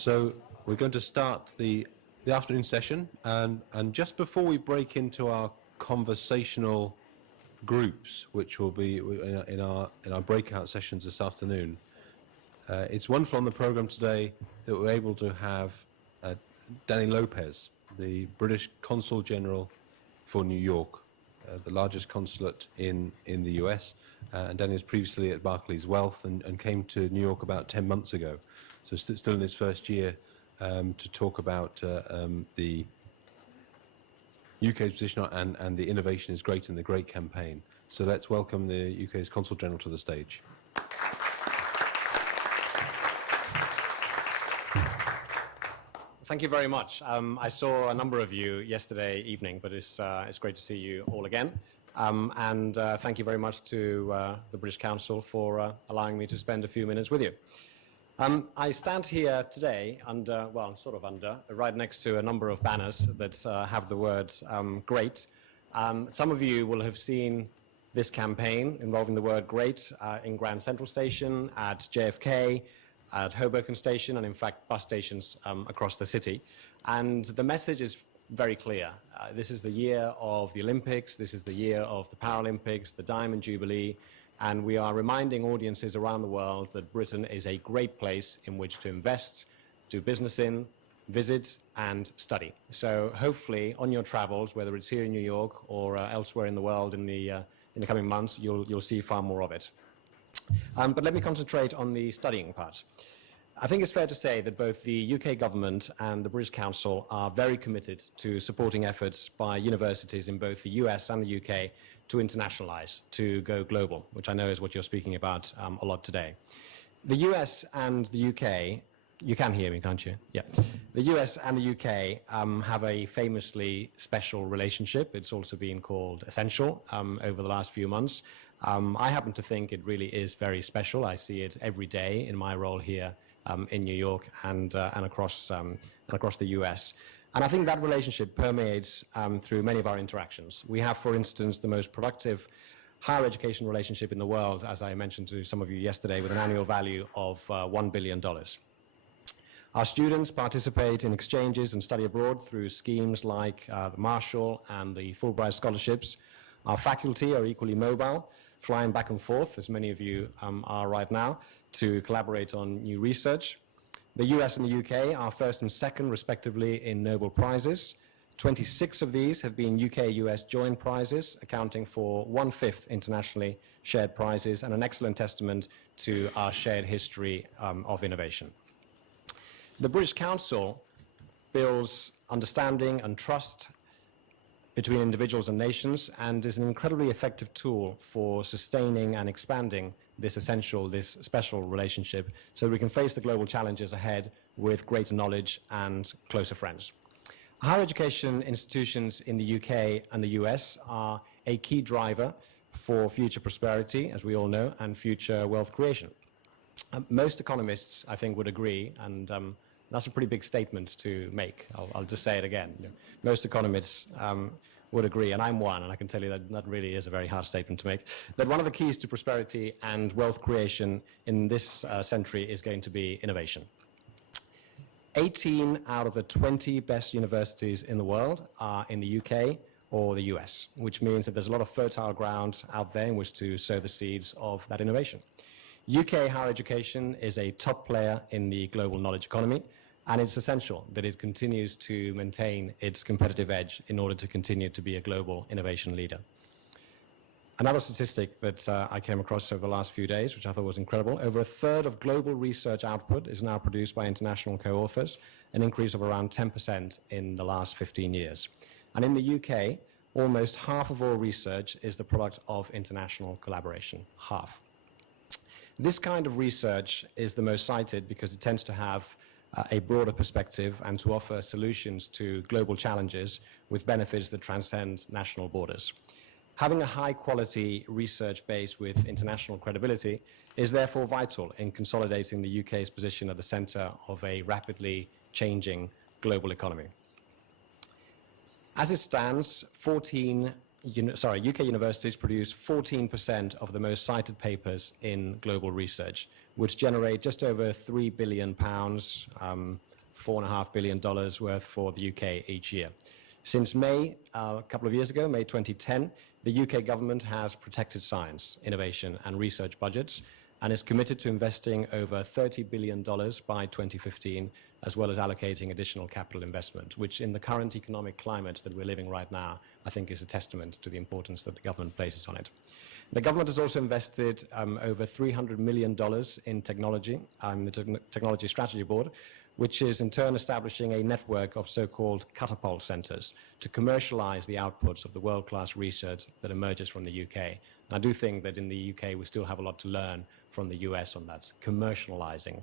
So we're going to start the afternoon session, and just before we break into our conversational groups, which will be in our breakout sessions this afternoon, it's wonderful on the program today that we're able to have Danny Lopez, the British Consul-General for New York, the largest consulate in the US. And Danny was previously at Barclays Wealth and came to New York about 10 months ago. So still in his first year to talk about the UK's position and the innovation is great in the Great campaign. So let's welcome the UK's Consul-General to the stage. Thank you very much. I saw a number of you yesterday evening, but it's great to see you all again. And thank you very much to the British Council for allowing me to spend a few minutes with you. I stand here today right next to a number of banners that have the words great. Some of you will have seen this campaign involving the word great in Grand Central Station, at JFK, at Hoboken Station, and in fact bus stations across the city. And the message is very clear. This is the year of the Olympics, this is the year of the Paralympics, the Diamond Jubilee, and we are reminding audiences around the world that Britain is a great place in which to invest, do business in, visit, and study. So hopefully on your travels, whether it's here in New York or elsewhere in the world in the coming months, you'll see far more of it. But let me concentrate on the studying part. I think it's fair to say that both the UK government and the British Council are very committed to supporting efforts by universities in both the US and the UK to internationalize, to go global, which I know is what you're speaking about a lot today. The US and the UK, you can hear me, can't you? Yeah. The US and the UK have a famously special relationship. It's also been called essential over the last few months. I happen to think it really is very special. I see it every day in my role here in New York and across the US. And I think that relationship permeates through many of our interactions. We have, for instance, the most productive higher education relationship in the world, as I mentioned to some of you yesterday, with an annual value of $1 billion. Our students participate in exchanges and study abroad through schemes like the Marshall and the Fulbright scholarships. Our faculty are equally mobile, flying back and forth, as many of you are right now, to collaborate on new research. The US and the UK are first and second, respectively, in Nobel Prizes. 26 of these have been UK-US joint prizes, accounting for 1/5 internationally shared prizes, and an excellent testament to our shared history of innovation. The British Council builds understanding and trust between individuals and nations, and is an incredibly effective tool for sustaining and expanding this special relationship, so we can face the global challenges ahead with greater knowledge and closer friends. Higher education institutions in the UK and the US are a key driver for future prosperity, as we all know, and future wealth creation. Most economists, I think, would agree, and that's a pretty big statement to make. I'll just say it again. Most economists would agree, and I'm one, and I can tell you that that really is a very hard statement to make, that one of the keys to prosperity and wealth creation in this century is going to be innovation. 18 out of the 20 best universities in the world are in the UK or the US, which means that there's a lot of fertile ground out there in which to sow the seeds of that innovation. UK higher education is a top player in the global knowledge economy, and it's essential that it continues to maintain its competitive edge in order to continue to be a global innovation leader. Another statistic that I came across over the last few days, which I thought was incredible: over a third of global research output is now produced by international co-authors, an increase of around 10% in the last 15 years. And in the UK, almost half of all research is the product of international collaboration. Half. This kind of research is the most cited because it tends to have a broader perspective and to offer solutions to global challenges with benefits that transcend national borders. Having a high-quality research base with international credibility is therefore vital in consolidating the UK's position at the center of a rapidly changing global economy. As it stands, 14 UK universities produce 14% of the most cited papers in global research, which generate just over £3 billion, $4.5 billion worth for the UK each year. Since May, a couple of years ago, May 2010, the UK government has protected science, innovation and research budgets and is committed to investing over $30 billion by 2015, as well as allocating additional capital investment, which in the current economic climate that we're living right now, I think is a testament to the importance that the government places on it. The government has also invested over $300 million in technology, the Technology Strategy Board, which is in turn establishing a network of so-called catapult centres to commercialise the outputs of the world-class research that emerges from the UK. And I do think that in the UK we still have a lot to learn from the US on that, commercialising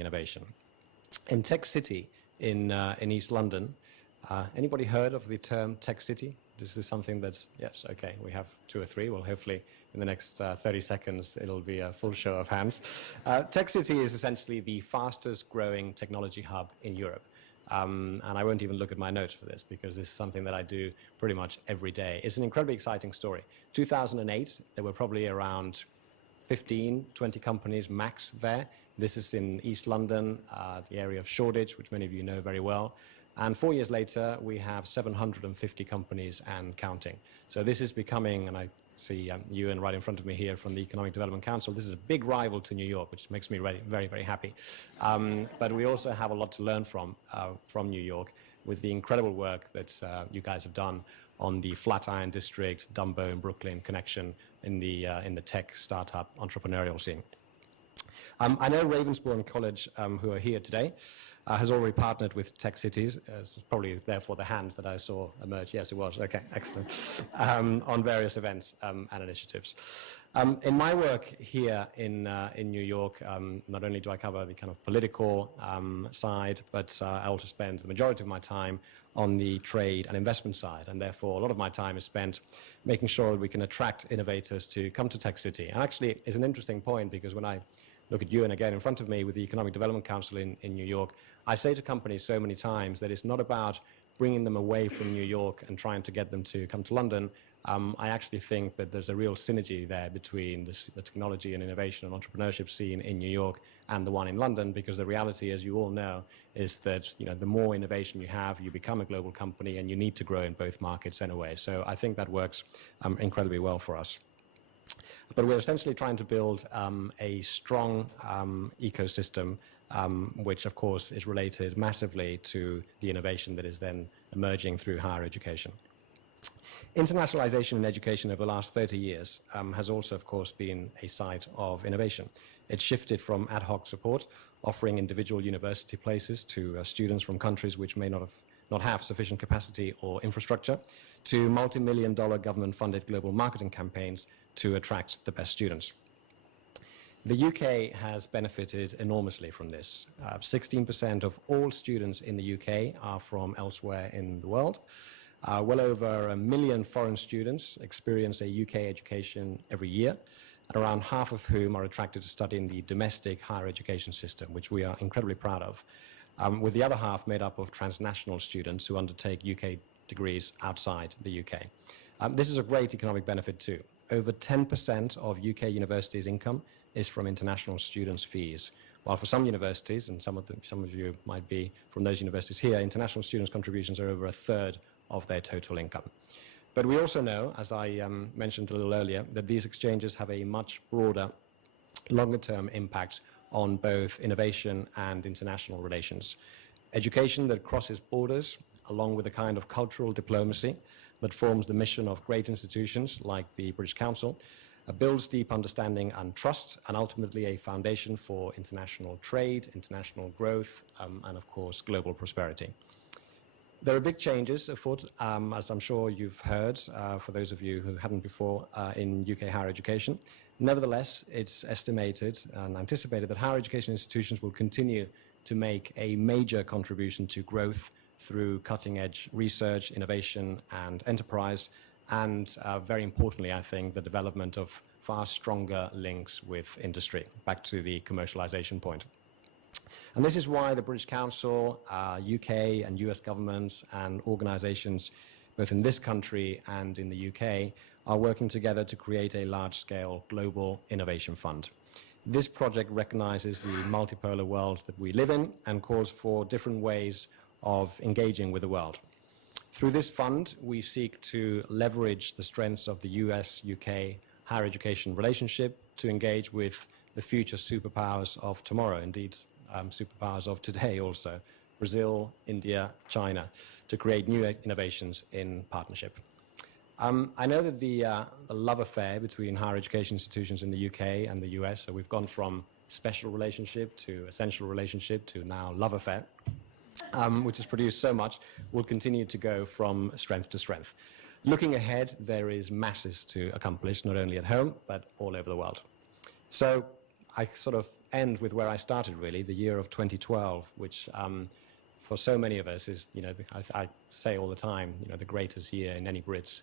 innovation. In Tech City in East London, anybody heard of the term Tech City? This is something that, yes, okay, we have 2 or 3. Well, hopefully in the next 30 seconds it'll be a full show of hands. Tech City is essentially the fastest growing technology hub in Europe. And I won't even look at my notes for this because this is something that I do pretty much every day. It's an incredibly exciting story. 2008, there were probably around 15, 20 companies max there. This is in East London, the area of Shoreditch, which many of you know very well. And 4 years later, we have 750 companies and counting. So this is becoming, and I see Ewan right in front of me here from the Economic Development Council, this is a big rival to New York, which makes me very, very happy. But we also have a lot to learn from New York with the incredible work that you guys have done on the Flatiron District, Dumbo and Brooklyn connection in the tech startup entrepreneurial scene. I know Ravensbourne College, who are here today, has already partnered with Tech Cities. It's probably therefore the hands that I saw emerge. Yes, it was. Okay, excellent. On various events and initiatives. In my work here in New York, not only do I cover the kind of political side, but I also spend the majority of my time on the trade and investment side, and therefore a lot of my time is spent making sure that we can attract innovators to come to Tech City. And actually, it's an interesting point because when I look at Ewan again in front of me with the Economic Development Council in New York, I say to companies so many times that it's not about bringing them away from New York and trying to get them to come to London. I actually think that there's a real synergy there between the technology and innovation and entrepreneurship scene in New York and the one in London, because the reality, as you all know, is that the more innovation you have, you become a global company and you need to grow in both markets anyway. So I think that works incredibly well for us. But we're essentially trying to build a strong ecosystem, which of course is related massively to the innovation that is then emerging through higher education. Internationalization in education over the last 30 years has also, of course, been a site of innovation. It shifted from ad hoc support, offering individual university places to students from countries which may not have sufficient capacity or infrastructure, to multi-million-dollar government-funded global marketing campaigns to attract the best students. The UK has benefited enormously from this. 16% of all students in the UK are from elsewhere in the world. Well over 1 million foreign students experience a UK education every year, and around half of whom are attracted to study in the domestic higher education system, which we are incredibly proud of, with the other half made up of transnational students who undertake UK degrees outside the UK. This is a great economic benefit too. Over 10% of UK universities' income is from international students' fees, while for some universities, and some of you might be from those universities here, international students' contributions are over a third of their total income. But we also know, as I mentioned a little earlier, that these exchanges have a much broader, longer-term impact on both innovation and international relations. Education that crosses borders, along with a kind of cultural diplomacy that forms the mission of great institutions like the British Council, builds deep understanding and trust, and ultimately a foundation for international trade, international growth, and of course, global prosperity. There are big changes afoot, as I'm sure you've heard, for those of you who hadn't before, in UK higher education. Nevertheless, it's estimated and anticipated that higher education institutions will continue to make a major contribution to growth through cutting-edge research, innovation, and enterprise, and very importantly, I think, the development of far stronger links with industry, back to the commercialization point. And this is why the British Council, UK and US governments and organizations both in this country and in the UK, are working together to create a large-scale global innovation fund. This project recognizes the multipolar world that we live in and calls for different ways of engaging with the world. Through this fund, we seek to leverage the strengths of the US-UK higher education relationship to engage with the future superpowers of tomorrow, indeed superpowers of today also, Brazil, India, China, to create new innovations in partnership. I know that the love affair between higher education institutions in the UK and the US, so we've gone from special relationship to essential relationship to now love affair, which has produced so much, will continue to go from strength to strength. Looking ahead, there is masses to accomplish, not only at home, but all over the world. So I sort of end with where I started, really, the year of 2012, which for so many of us is, I say all the time, the greatest year in any Brit's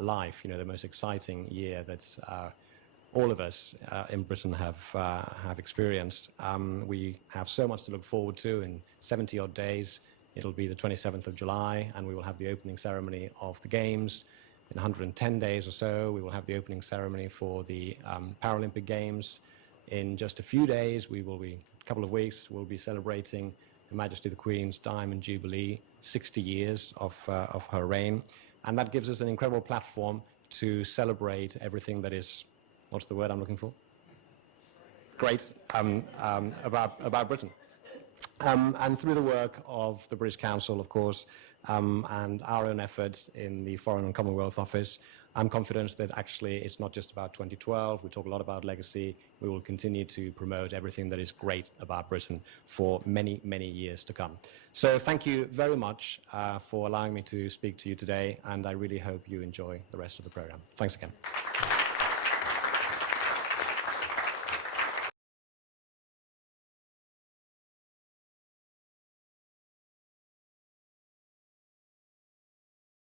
life, the most exciting year that all of us in Britain have experienced. We have so much to look forward to. In 70-odd days, it'll be the 27th of July, and we will have the opening ceremony of the Games. In 110 days or so, we will have the opening ceremony for the Paralympic Games. In just a few days, a couple of weeks, we'll be celebrating Her Majesty the Queen's Diamond Jubilee, 60 years of her reign. And that gives us an incredible platform to celebrate everything that is, what's the word I'm looking for? Great, about Britain. And through the work of the British Council, of course, and our own efforts in the Foreign and Commonwealth Office, I'm confident that actually it's not just about 2012. We talk a lot about legacy. We will continue to promote everything that is great about Britain for many, many years to come. So thank you very much for allowing me to speak to you today, and I really hope you enjoy the rest of the program. Thanks again.